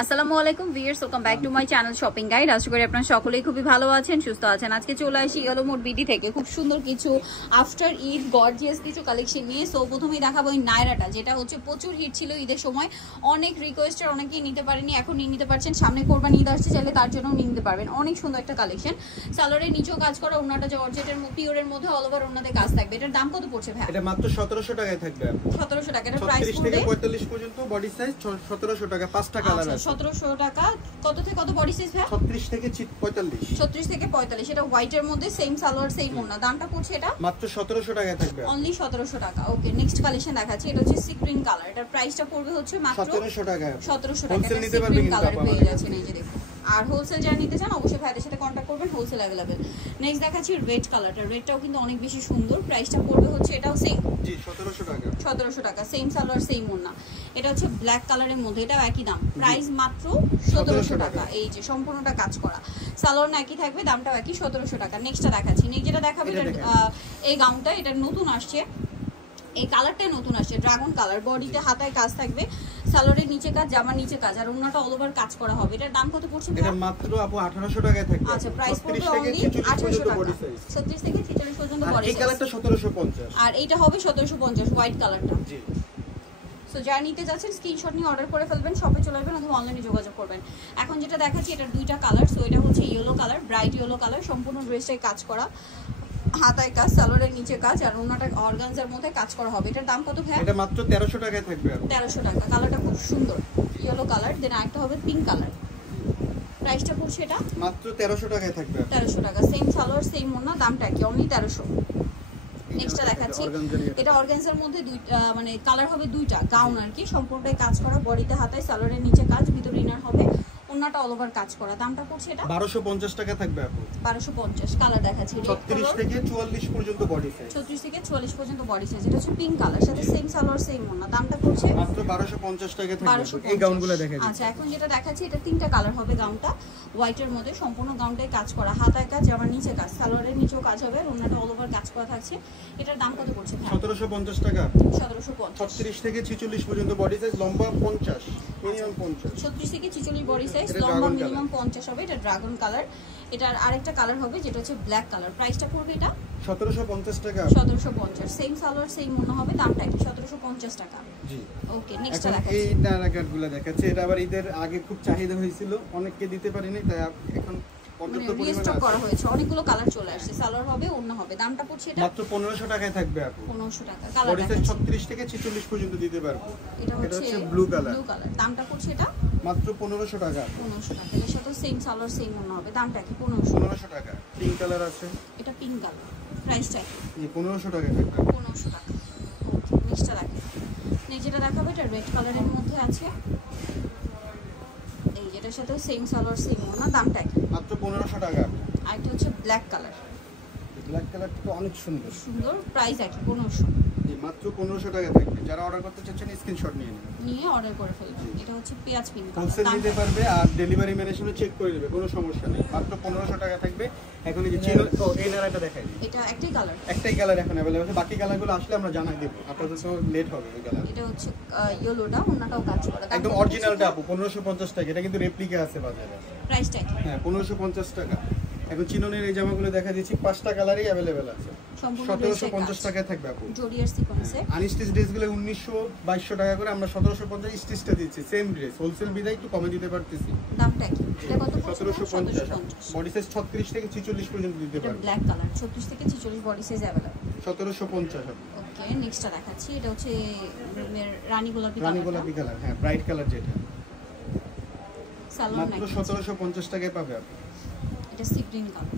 আসসালামু আলাইকুম viewers, welcome back to my channel shopping guide. আশা করি আপনারা সকলেই খুবই ভালো আছেন, সুস্থ আছেন। আজকে চলে আসি ইয়েলো মোড বিডি থেকে খুব সুন্দর কিছু আফটার ঈদ গর্জিয়াস কিছু কালেকশন নিয়ে। সো প্রথমেই দেখাবো এই নায়রাটা, যেটা হচ্ছে প্রচুর হিট ছিল ঈদের সময়। অনেক রিকোয়েস্টের, অনেকেই নিতে পারেনি, এখন নিয়ে নিতে পারছেন। সামনে কোরবানি ঈদ আসছে, চাইলে তার জন্যও নিয়ে নিতে পারবেন। অনেক সুন্দর একটা কালেকশন। সালোয়ারের নিচেও কাজ করা, ওনাটা জর্জেটের পিওরের মধ্যে অল ওভার ওনাতে কাজ থাকবে। এটার দাম কত পড়ছে ভাই? এটা মাত্র 1700 টাকায় থাকবে। 1700 টাকা। এটা প্রাইস পড়বে 45 পর্যন্ত বডি সাইজ 1700 টাকা। 5টা কালার আছে। 1700 টাকা। কত থেকে কত বডি সাইজ ভাই? 36 থেকে 45। 36 থেকে 45। এটা হোয়াইটের মধ্যে সেম সালোয়ার সেম ওড়না। দামটা পড়ছে এটা মাত্র 1700 টাকায় থাকবে। অনলি 1700 টাকা। ওকে, নেক্সট কালেকশন দেখাচ্ছি। এটা হচ্ছে সি গ্রিন কালার। এটার প্রাইসটা পড়বে হচ্ছে মাত্র 1700 টাকা। 1700 টাকা। হোলসেল নিতে সি পারবেন গ্রিন কিন্তু কালার আপনারা। পেয়ে যাচ্ছেন, এই যে দেখুন। আর হোলসেল যারা নিতে চান অবশ্যই ভাইদের সাথে কন্টাক্ট করবেন, হোলসেল अवेलेबल। নেক্সট দেখাচ্ছি রেড কালারটা। রেডটাও কিন্তু অনেক বেশি সুন্দর। প্রাইসটা পড়বে হচ্ছে এটাও সেম জি 1700 টাকা। 1700 টাকা। সেম সালোয়ার সেম ওড়না। এটা হচ্ছে ব্ল্যাক কালারের মধ্যে, এটাও একই দাম। প্রাইস মাত্র 1700 টাকা। এই যে সম্পূর্ণটা কাজ করা, সালোয়ার না একই থাকবে, দামটাও একই 1700 টাকা। নেক্সটটা দেখাচ্ছি। নেক্সট যেটা দেখাবো এই গাউনটা, এটা নতুন আসছে, এই কালারটাই নতুন আসছে, ড্রাগন কালার। বডিতে হাতায় কাজ থাকবে, সালোয়ারের নিচে কাজ, জামার নিচে কাজ, আর ওন্নাটা অল ওভার কাজ করা হবে। এটার দাম কত পড়ছে? এটা মাত্র আপু 1800 টাকায় থাকবে। আচ্ছা, প্রাইস পড়বে অনলি 1800 টাকা। 36 থেকে 46 পর্যন্ত বডি সাইজ। এই কালারটা 1750। আর এইটা হবে 1750, হোয়াইট কালারটা। জি। সো যারা নিতে যাচ্ছেন স্ক্রিনশট নিয়ে অর্ডার করে ফেলবেন, শপে চলে আসবেন অথবা অনলাইনে যোগাযোগ করবেন। এখন যেটা দেখাচ্ছি এটার দুইটা কালার। সো এটা হচ্ছে yellow colour, bright yellow colour. সম্পূর্ণ ড্রেসটাই কাজ করা, হাতায় কাজ, সালোয়ারের নিচে কাজ, আর ওনাটা অর্গানজার মধ্যে কাজ করা হবে। এটার দাম কত ভাই? এটা মাত্র 1300 টাকায় থাকবে। 1300 টাকা। কালারটা খুব সুন্দর, ইয়েলো কালার। দেন আরেকটা হবে পিঙ্ক কালার। প্রাইসটা পড়ছে এটা মাত্র 1300 টাকায় থাকবে। 1300 টাকা। সেম সালোয়ার সেম ওড়না, দামটা কি? অনলি 1300। নেক্সটটা দেখাচ্ছি। এটা অর্গানজার মধ্যে মানে কালার হবে দুইটা, গাউন আর কি। সম্পূর্ণটাই কাজ করা, বডিতে হাতায়, সালোয়ারের নিচে কাজ, ভিতরে ইনার হবে, ওন্নাটা অল ওভার কাজ করা। দামটা পড়ছে এটা 1250 টাকা থাকবে আপু। 1250। কালার দেখাচ্ছি। 36 থেকে 44 পর্যন্ত বডি সাইজ। 36 থেকে 44 পর্যন্ত বডি সাইজ। এটা হচ্ছে পিঙ্ক কালার, সাথে সেম সালোয়ার সেম ওন্না। দামটা পড়ছে মাত্র 1250 টাকা থাকবে। এই গাউনগুলো দেখেন। আচ্ছা, এখন যেটা দেখাচ্ছি এটা তিনটা কালার হবে। গাউনটা হোয়াইটের মধ্যে, সম্পূর্ণ গাউনটাই কাজ করা, হাতায় কাজ, জামার নিচে কাজ, সালোয়ারের নিচেও কাজ হবে, আর ওন্নাটা অল ওভার কাজ করা থাকছে। এটার দাম কত পড়ছে? 1750 টাকা। 1750। 36 থেকে 46 পর্যন্ত বডি সাইজ, লম্বা 50, মিনিমাম 50। 36 থেকে 46 বডি সাইজ, লম্বা মিনিমাম 50 হবে। এটা ড্রাগন কালার। এটার আরেকটা কালার হবে যেটা হচ্ছে ব্ল্যাক কালার। প্রাইসটা পড়বে এটা 1750 টাকা। 1750। সেম সালোয়ার সেম ওড়না হবে, দামটা কি? 1750 টাকা। জি। ওকে, নেক্সট এখন দেখাচ্ছি। এই নারাকাটগুলো দেখাচ্ছে। এটা আবার ঈদের আগে খুব চাহিদা হয়েছিল, অনেককে দিতে পারিনি, তাই এখন পর্যাপ্ত পরিমাণে রিস্টক করা হয়েছে, অনেকগুলো কালার চলে আসছে। সালোয়ার হবে, ওড়না হবে। দামটা পড়ছে এটা মাত্র 1500 টাকায় থাকবে আপু। 1500 টাকা। কালার বডি সাইজ দেখাচ্ছি। 36 থেকে 46 পর্যন্ত দিতে পারবো। এটা হচ্ছে ব্লু কালার। Blue colour. দামটা পড়ছে এটা মাত্র 1500 টাকা। 1500 টাকা। এর সাথে সেম সালোয়ার সেম ওড়না হবে। দামটা কি? 1500। 1500 টাকা। পিঙ্ক কালার আছে। এটা পিঙ্ক কালার। প্রাইসটা কি? জি 1500 টাকা থাকবে। 1500 টাকা। ওকে, নেক্সটটা দেখেন। নেক্সট যেটা দেখাবো এটা রেড কালারের মধ্যে আছে। এই যেটার সাথে সেম সালোয়ার সেম ওড়না, দামটা কি? মাত্র 1500 টাকা। আর এটা হচ্ছে ব্ল্যাক কালার। ব্ল্যাক কালারটা তো অনেক সুন্দর। সুন্দর। প্রাইস একই, 1500। জি মাত্র 1500 টাকা থাকবে। যারা অর্ডার করতে চাচ্ছেন স্ক্রিনশট নিয়ে নিন, নিয়ে অর্ডার করে ফেলবেন। এটা হচ্ছে পেঁয়াজ পিঙ্ক হোলসেল কালার। নিতে পারবে, আর ডেলিভারি ম্যান এসে চেক করে দেবে, কোনো সমস্যা নেই। মাত্র 1500 টাকা থাকবে। এখন এই যে চিনো তো এই নারাটা দেখাই দিই। এটা একটাই কালার। একটাই কালার এখন अवेलेबल আছে, বাকি কালারগুলো আসলে আমরা জানাই দেব। আপনাদের তো লেট হবে ওই কালার। এটা হচ্ছে ইয়েলোটা, ওন্নাটাও কাজ করা। একদম অরিজিনালটা আপু 1550 টাকা। এটা কিন্তু রেপ্লিকা আছে বাজারে। প্রাইসটা কি? হ্যাঁ 1550 টাকা। এখন চিনোনের এই জামাগুলো দেখা দিচ্ছি, 5টা কালারই अवेलेबल আছে। সম্পূর্ণ 1750 টাকায় থাকবে আপু। জরিয়ার সিকোয়েন্সে। আনস্টিচ ড্রেসগুলো 1900-2200 টাকা করে, আমরা 1750 স্টিচটা দিচ্ছি। সেম ড্রেস, হোলসেল বিদায় একটু কমে দিতে পারতেছি। দামটা কি? এটা কত পড়ছে? 1750। বডি সাইজ 36 থেকে 46 পর্যন্ত দিতে এটা পারবে। ব্ল্যাক কালার, 36 থেকে 46 বডি সাইজ अवेलेबल। 1750। ওকে, নেক্সটটা দেখাচ্ছি। এটা হচ্ছে রানী গোলাপি কালার। রানী গোলাপি কালার, হ্যাঁ ব্রাইট কালার যেটা। সালোয়ার মাত্র 1750 টাকায় পাবে আপনি। এটা সি গ্রিন কালার।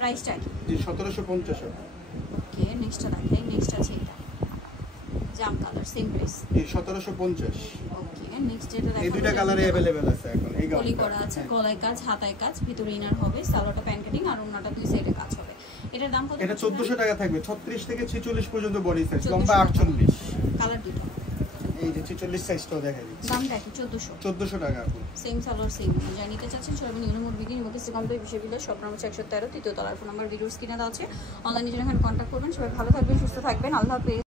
প্রাইসটা কি? জি 1750। ওকে, নেক্সটটা দেখাই। নেক্সট আছে এটা জাম কালার, সেম প্রাইস। জি 1750। ওকে, নেক্সট যেটা দেখাবো এই দুইটা কালারে अवेलेबल আছে এখন। এই গলি গাউনটা করা আছে, গলায় কাজ, হাতায় কাজ, ভিতরে ইনার হবে, সালোয়ারটা প্যান কাটিং, আর ওন্নাটা দুই সাইডে কাজ হবে। এটার দাম কত? এটা 1400 টাকা থাকবে। 36 থেকে 46 পর্যন্ত বডি সাইজ, লম্বা 48। কালার দুটো। এই যে 46 সাইজটাও দেখা দিচ্ছি। দামটা কি? 1400। 1400 টাকা আপু। Same salwar same. যা নিতে চাচ্ছেন সবাই ইউনো মোড বিগিন মুকেশ কমপ্লিট বিশ্ববিদ্যালয় শপ নম্বর 113 তৃতীয় তলার। ফোন নাম্বার ভিডিওর স্ক্রিনে দেওয়া আছে। অনলাইনে জন্য এখানে কন্ট্যাক্ট করবেন। সবাই ভালো থাকবেন, সুস্থ থাকবেন। আল্লাহ হাফেজ।